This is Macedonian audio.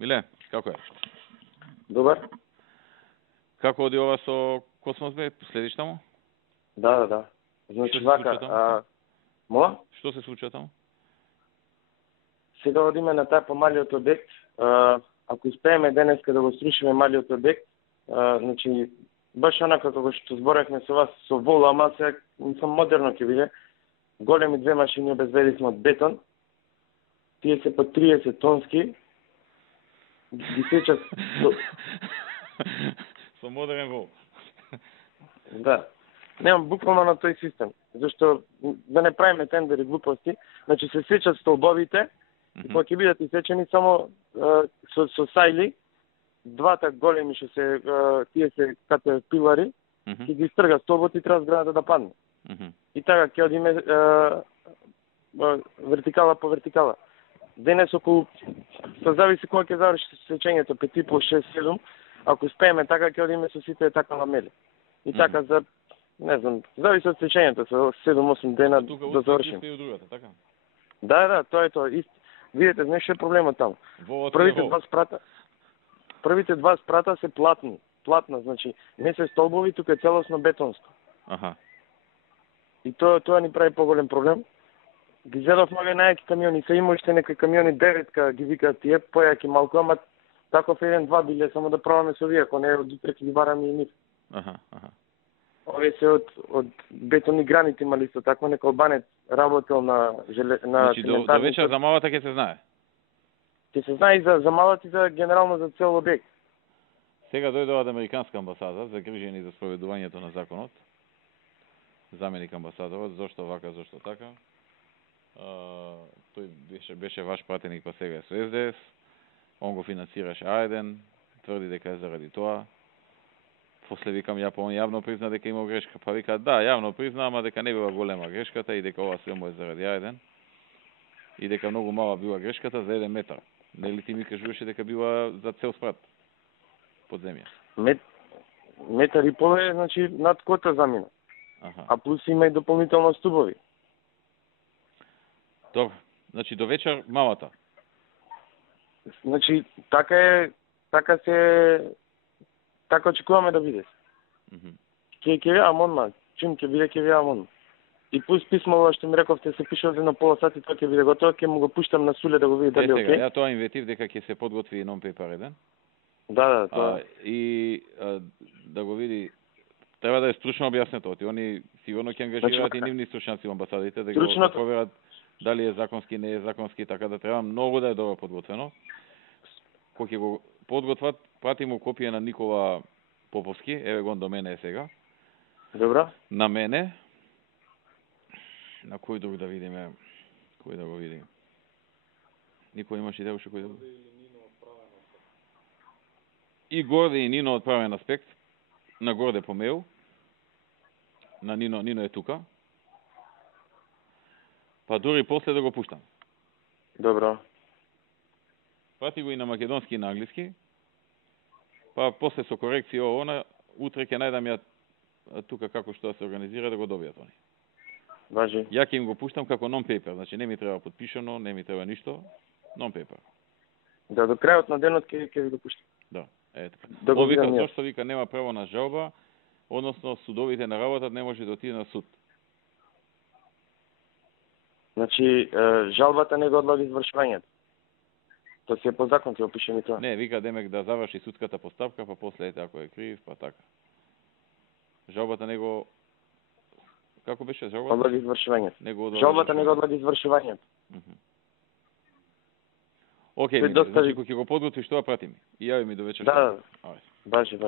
Миле, како е? Добар? Како оди ова со Космос бе? Следиш таму? Да. Значи вака, мола? Што се случува таму? Сега одиме на тај помалиот објект. Ако успееме денеска да го срушиме малиот објект, значи баш онака како што зборевме со вас со вола, ама сега сум модерно ќе биде. Големи две машини обезбедивме од бетон. Тие се по 30 тонски. Ги сечат со модерен вол. Да. Немам буквално на тој систем, зашто да не правиме тендери глупости, значи се сечат столбовите, и кога ќе бидат исечени само со сајли, двата големи што се тие се кате пилари, ќе ги стрга столбот и треба зградата да падне. И така ќе одиме вертикала по вертикала. Денес околу, зависи кога ќе заврши сечењето, 5,5, 6, 7, ако успееме така ќе одиме со сите така ламели. И така за, не знам, зависи од сечењето, со 7-8 дена да завршим. Другата, така? Да, тоа е тоа. Видете, знаеш што е проблемот таму? Првите два спрата се платни. Платна, значи, не се столбови, тука е целосно бетонско. Аха. И тоа ни прави поголем проблем. Ги зедов многу најаки камиони, се има уште некои камиони, 9 ги викаат тие, појаки малку, ама таков 1-2 биле, само да пробаме со вие, ако не од утре ги бараме и нив. Аха. Овие се од бетони граните имали исто такво, некој албанец работел на Значи до вечер за малата ќе се знае. Ќе се знае и за малата и за генерално за цел објект. Сега дојде од американска амбасада, загрижени за спроведувањето на законот. Заменик амбасадорот, зошто вака, зошто така. Тој беше ваш пратеник, па сега е со СДС. Он го финансираше А1, тврди дека е заради тоа. После викам он јавно призна дека имал грешка. Па вика да, јавно призна, ама дека не била голема грешката и дека ова све му е заради А1. И дека многу мала била грешката за 1 метар. Нели ти ми кажуваше дека била за цел спрат под земја? Метар и пол е, значи, над кота замина. Аха. А плюс има и дополнително стубови. Добро. Значи до вечер малата. Значи така очекуваме да биде. Ќе јавам онма, чим ќе биде ќе јавам онма. И плюс писмово што ми рековте се пише за на пола сати, тоа ќе биде готово, ќе му го пуштам на Суле да го види дали е окей. Ја тоа инвестив дека ќе се подготви non-paper еден. Да, тоа. И да го види, треба да е стручно објаснето. Они сигурно ќе ангажираат и нивни стручњаци во амбасадите да го проверат дали е законски, не е законски, така да треба многу да е добро подготвено. Кога ќе го подготват, прати му копија на Никола Поповски, еве го до мене е сега. Добро. На мене. На кој друг да видиме? Кој да го види? Никој имаш идеја уште кој да го види? И Горде и Нино од правен аспект. На Горде по мејл. На Нино е тука. Па дури после да го пуштам. Добро. Прати го и на македонски и на англиски. Па после со корекција утре ќе најдам ја тука како што да се организира да го добијат они. Важи. Ја ќе им го пуштам како non-paper, значи не ми треба подпишано, не ми треба ништо, non-paper. Да, до крајот на денот ќе ви го пуштам. Да, така. Да го видам ја. Зошто вика нема право на жалба, односно судовите на работат не може да отиде на суд. Значи, жалбата не го одлаги извршувањето. Тоа се по закон ќе опишеме тоа. Не, вика демек да заврши судската постапка, па после ако е крив, па така. Жалбата не го како беше жалбата? Одлаги извршувањето. Жалбата не го одлаги извршувањето. Океј, значи кога ќе го подготвиш тоа прати ми. И јави ми до вечер. Да. Важи.